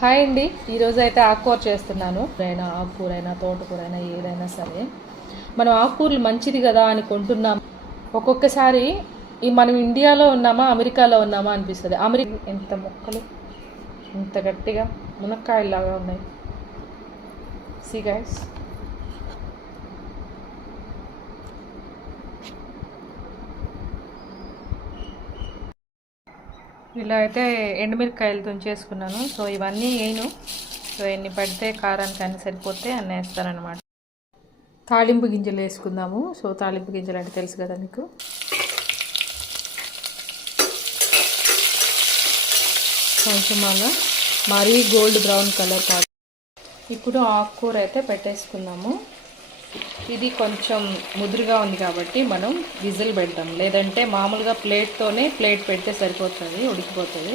Hi అండి. ఈరోజు అయితే ఆకుకూర చేస్తున్నాను. ఆకుకూరైనా తోటకూరైనా ఏదైనా సరే మనం ఆకుకూరలు మంచిది కదా అని కొంటున్నాం. ఒక్కొక్కసారి మనం ఇండియాలో ఉన్నామా అమెరికాలో ఉన్నామా అనిపిస్తుంది. ఎంత మొక్కలు ఇంత గట్టిగా మునక్కాయలాగా ఉన్నాయి. సీ గైస్, ఇలా అయితే ఎండుమిరకాయలతో చేసుకున్నాను. సో ఇవన్నీ సో ఎన్ని పడితే కారానికి అన్ని సరిపోతే అన్నీ వేస్తానమాట. తాలింపు గింజలు వేసుకుందాము. సో తాలింపు గింజలు అంటే తెలుసు కదా మీకు. కొంచెం అలా మరీ గోల్డ్ బ్రౌన్ కలర్ కాదు. ఇప్పుడు ఆకుకూర అయితే పెట్టేసుకుందాము. ఇది కొంచెం ముదురుగా ఉంది కాబట్టి మనం విజిల్ పెడతాం, లేదంటే మామూలుగా ప్లేట్ పెడితే సరిపోతుంది, ఉడికిపోతుంది.